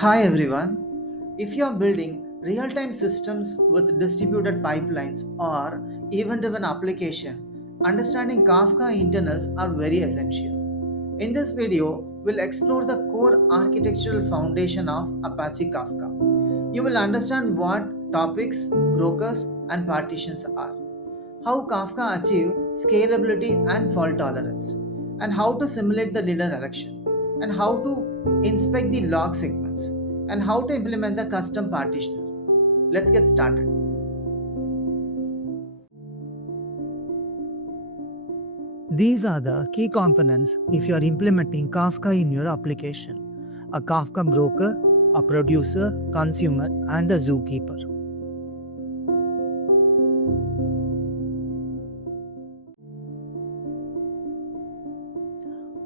Hi everyone. If you are building real time systems with distributed pipelines or event driven application, understanding Kafka internals are very essential. In this video, we'll explore the core architectural foundation of Apache Kafka. You will understand what topics, brokers, and partitions are, how Kafka achieve scalability and fault tolerance, and how to simulate the leader election, and how to inspect the log segments, and how to implement the custom partitioner. Let's get started. These are the key components if you are implementing Kafka in your application. A Kafka broker, a producer, consumer, and a zookeeper.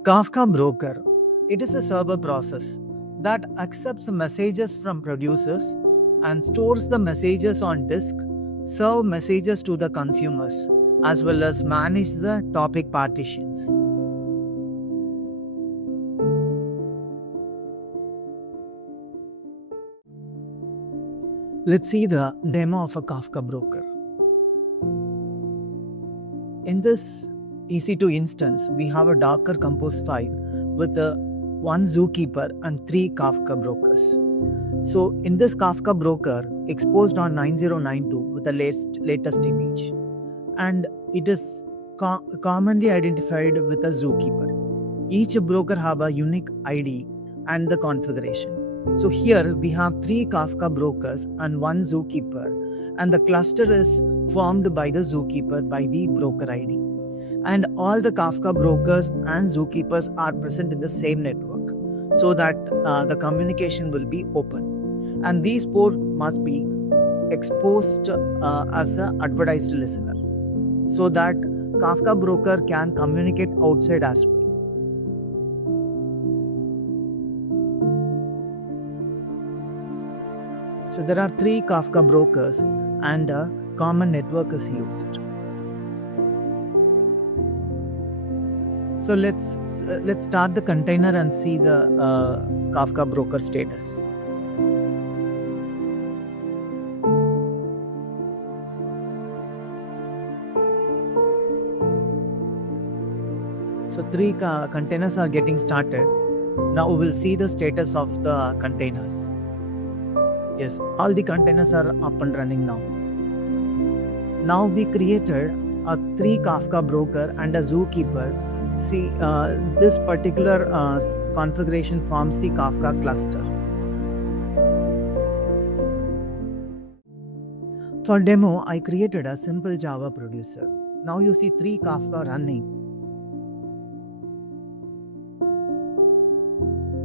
Kafka broker. It is a server process that accepts messages from producers and stores the messages on disk, serve messages to the consumers, as well as manage the topic partitions. Let's see the demo of a Kafka broker. In this EC2 instance, we have a Docker Compose file with one zookeeper and 3 Kafka brokers. So in this Kafka broker, exposed on 9092 with the latest image, and it is commonly identified with a zookeeper. Each broker have a unique ID and the configuration. So here we have 3 Kafka brokers and 1 zookeeper, and the cluster is formed by the zookeeper by the broker ID. And all the Kafka brokers and zookeepers are present in the same network so that the communication will be open. And these ports must be exposed as an advertised listener so that Kafka broker can communicate outside as well. So there are 3 Kafka brokers and a common network is used. So let's start the container and see the Kafka broker status. So 3 containers are getting started. Now we will see the status of the containers. Yes, all the containers are up and running now. Now we created a 3 Kafka broker and a zookeeper. See, this particular configuration forms the Kafka cluster. For demo, I created a simple Java producer. Now you see 3 Kafka running.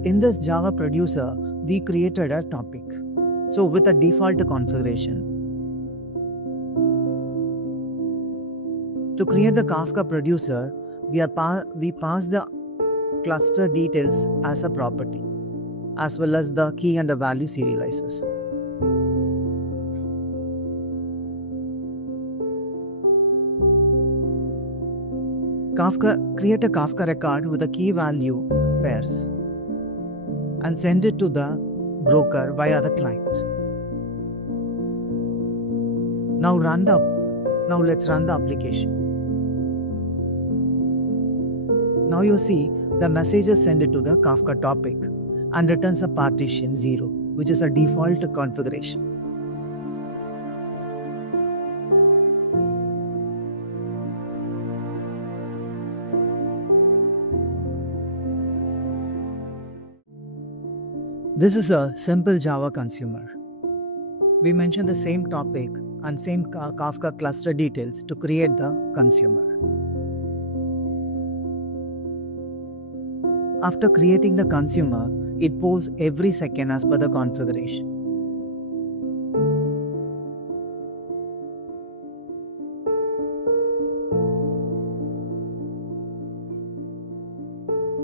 In this Java producer, we created a topic. So with a default configuration. To create the Kafka producer, we pass the cluster details as a property, as well as the key and the value serializers. Create a Kafka record with the key value pairs and send it to the broker via the client. Now let's run the application. Now you see the message is sent to the Kafka topic and returns a partition 0, which is a default configuration. This is a simple Java consumer. We mention the same topic and same Kafka cluster details to create the consumer. After creating the consumer, it polls every second as per the configuration.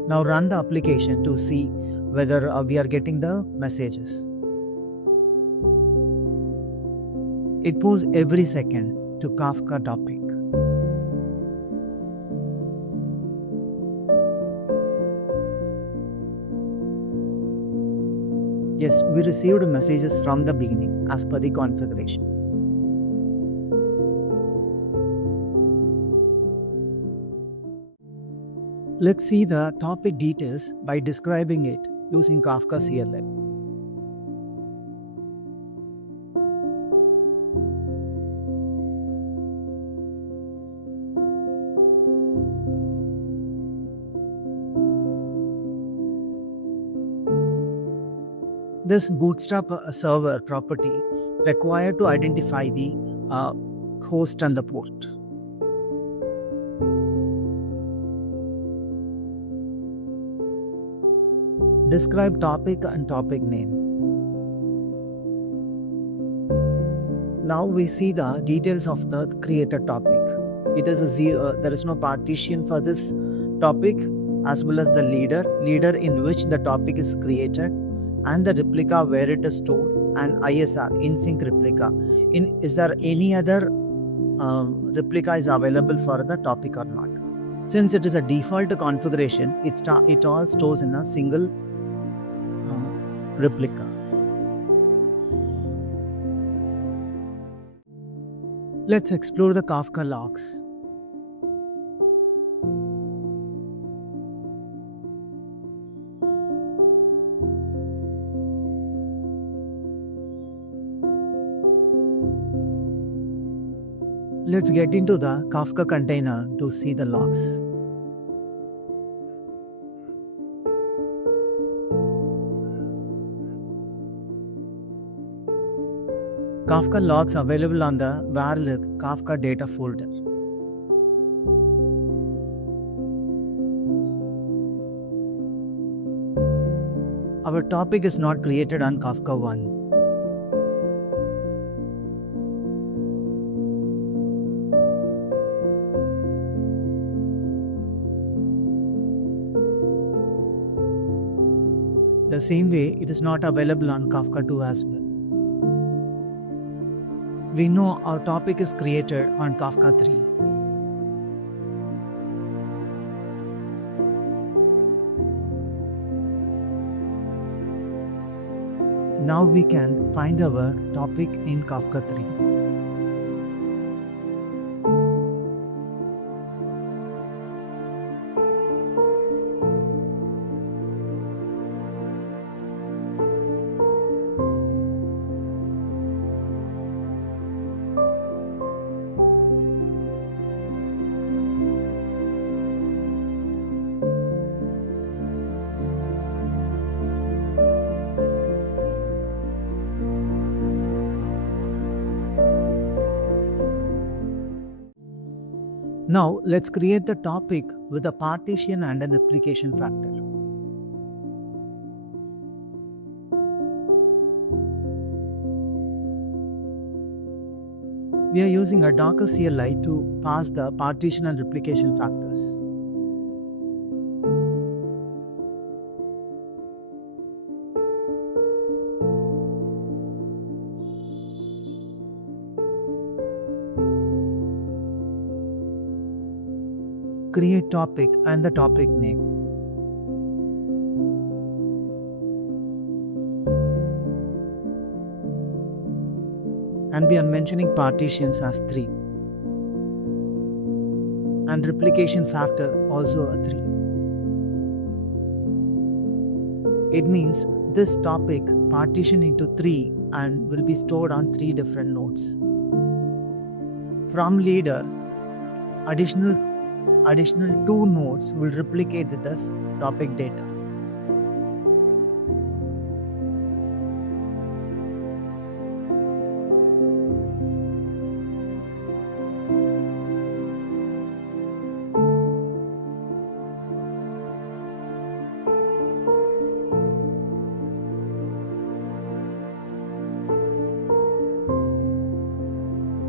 Now run the application to see whether we are getting the messages. It polls every second to Kafka topic. Yes, we received messages from the beginning as per the configuration. Let's see the topic details by describing it using Kafka CLI. This bootstrap server property required to identify the uh, host and the port. Describe topic and topic name. Now we see the details of the created topic. It is a zero, there is no partition for this topic, as well as the leader in which the topic is created, and the replica where it is stored, and ISR in sync replica. Is there any other replica is available for the topic or not? Since it is a default configuration, it all stores in a single replica. Let's explore the Kafka logs. Let's get into the Kafka container to see the logs. Kafka logs available on the var Kafka data folder. Our topic is not created on Kafka 1. The same way, it is not available on Kafka 2 as well. We know our topic is created on Kafka 3. Now we can find our topic in Kafka 3. Now let's create the topic with a partition and an replication factor. We are using a Docker CLI to pass the partition and replication factors. Create topic and the topic name. And we are mentioning partitions as 3. And replication factor also a 3. It means this topic partition into 3 and will be stored on 3 different nodes. From leader, additional 2 nodes will replicate with this topic data.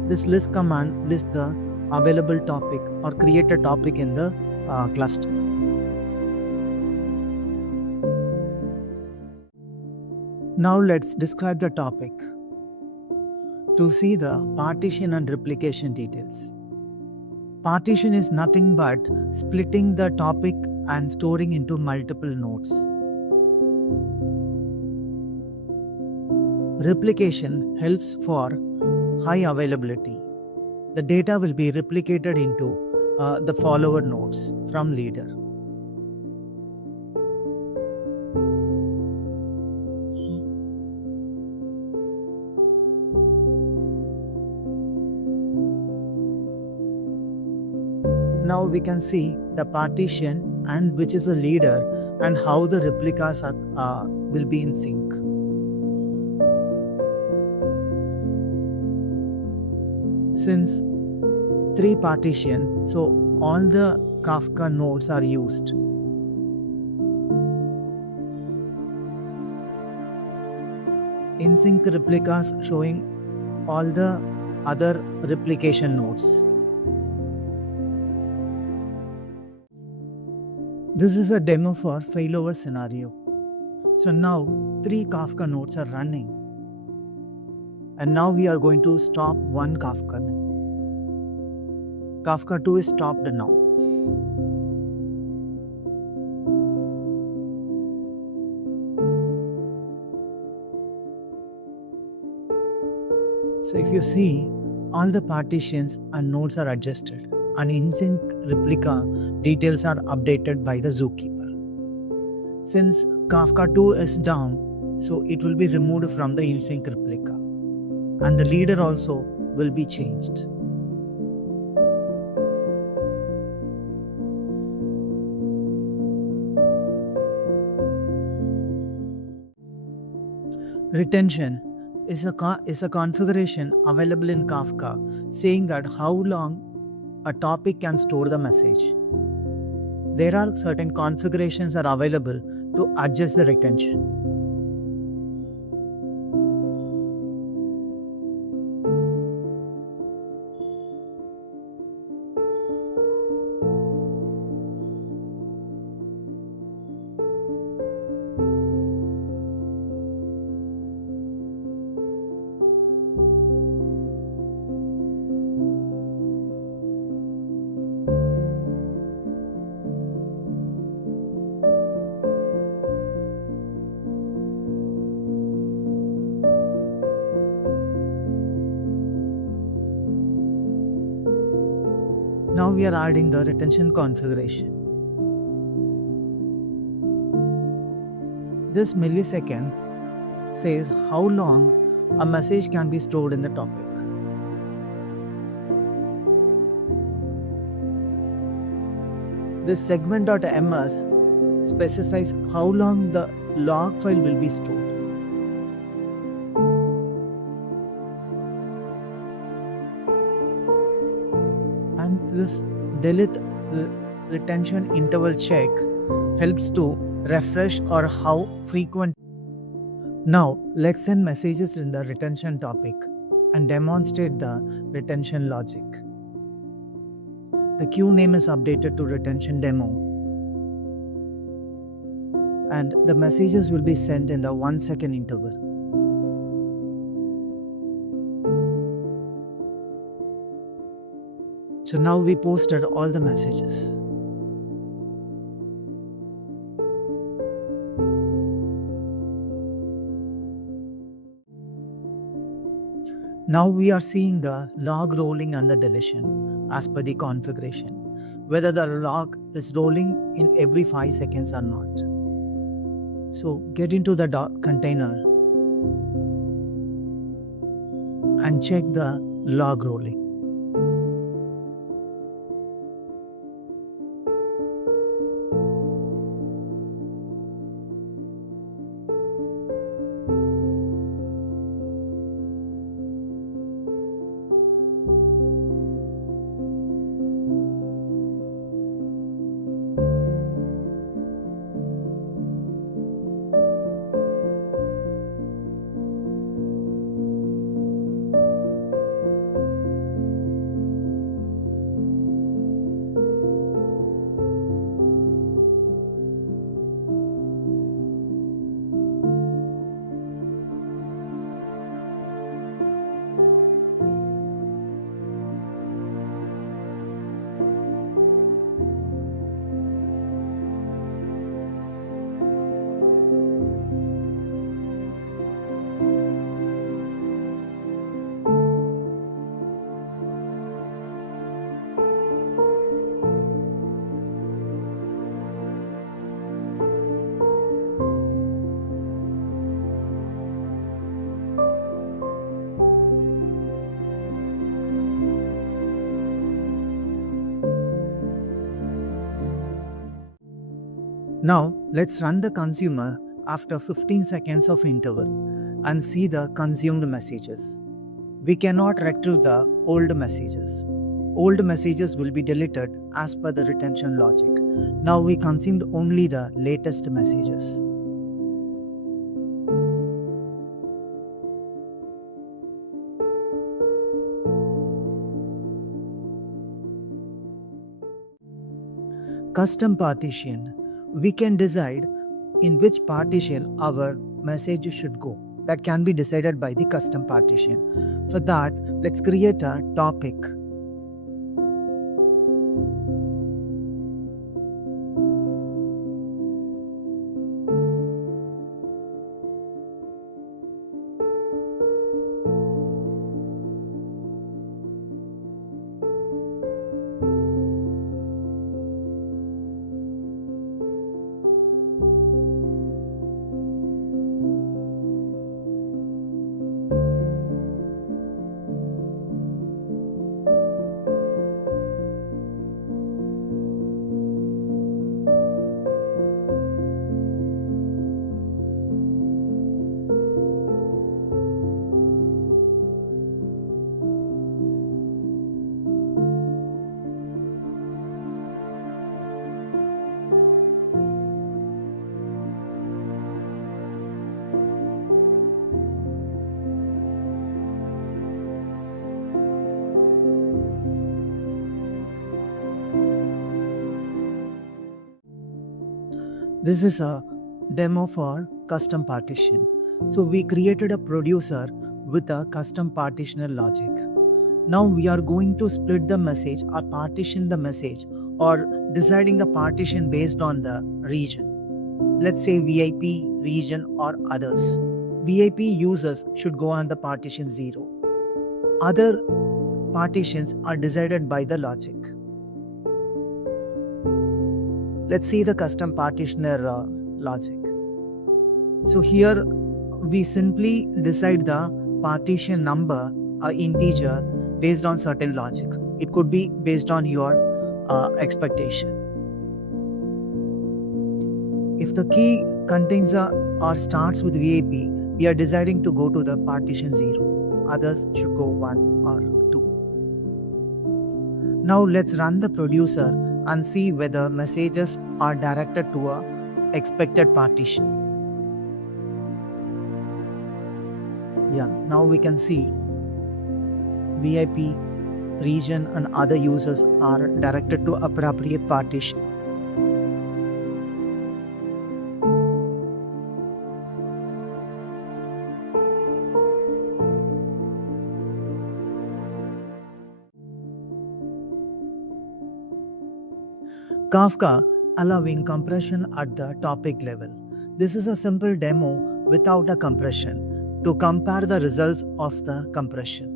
This list command lists the available topic or create a topic in the cluster. Now let's describe the topic. To see the partition and replication details. Partition is nothing but splitting the topic and storing into multiple nodes. Replication helps for high availability. The data will be replicated into the follower nodes from leader. Now we can see the partition and which is a leader and how the replicas will be in sync. Since three partition, so all the Kafka nodes are used. In sync replicas showing all the other replication nodes. This is a demo for failover scenario. So now 3 Kafka nodes are running. And now we are going to stop one Kafka. Kafka 2 is stopped now. So if you see, all the partitions and nodes are adjusted and in-sync replica details are updated by the zookeeper. Since Kafka 2 is down, so it will be removed from the in-sync replica and the leader also will be changed. Retention is a configuration available in Kafka saying that how long a topic can store the message. There are certain configurations that are available to adjust the retention. Now we are adding the retention configuration. This millisecond says how long a message can be stored in the topic. This segment.ms specifies how long the log file will be stored. And this delete retention interval check helps to refresh or how frequent. Now let's send messages in the retention topic and demonstrate the retention logic. The queue name is updated to retention demo and the messages will be sent in the 1 second interval. So now we posted all the messages. Now we are seeing the log rolling and the deletion as per the configuration, whether the log is rolling in every 5 seconds or not. So get into the container and check the log rolling. Now let's run the consumer after 15 seconds of interval and see the consumed messages. We cannot retrieve the old messages. Old messages will be deleted as per the retention logic. Now we consumed only the latest messages. Custom partition. We can decide in which partition our message should go. That can be decided by the custom partition. For that, let's create a topic. This is a demo for custom partition. So we created a producer with a custom partitioner logic. Now we are going to split the message or partition the message or deciding the partition based on the region. Let's say VIP, region or others. VIP users should go on the partition 0. Other partitions are decided by the logic. Let's see the custom partitioner logic. So here we simply decide the partition number or integer based on certain logic. It could be based on your expectation. If the key contains or starts with VIP, we are deciding to go to the partition 0. Others should go 1 or 2. Now let's run the producer and see whether messages are directed to a expected partition. Yeah, now we can see VIP, region and other users are directed to appropriate partition. Kafka allowing compression at the topic level. This is a simple demo without a compression to compare the results of the compression.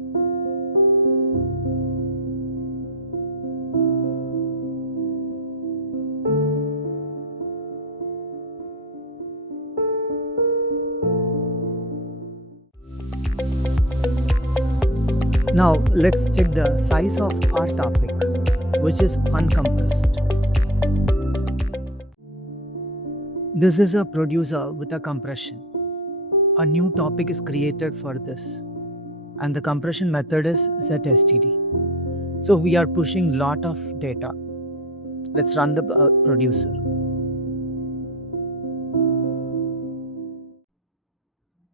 Now let's check the size of our topic, which is uncompressed. This is a producer with a compression. A new topic is created for this, and the compression method is setstd. So we are pushing lot of data. Let's run the producer.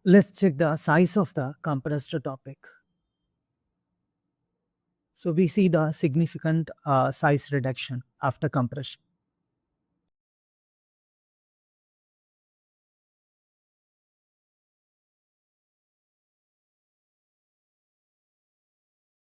Let's check the size of the compressed topic. So we see the significant size reduction after compression.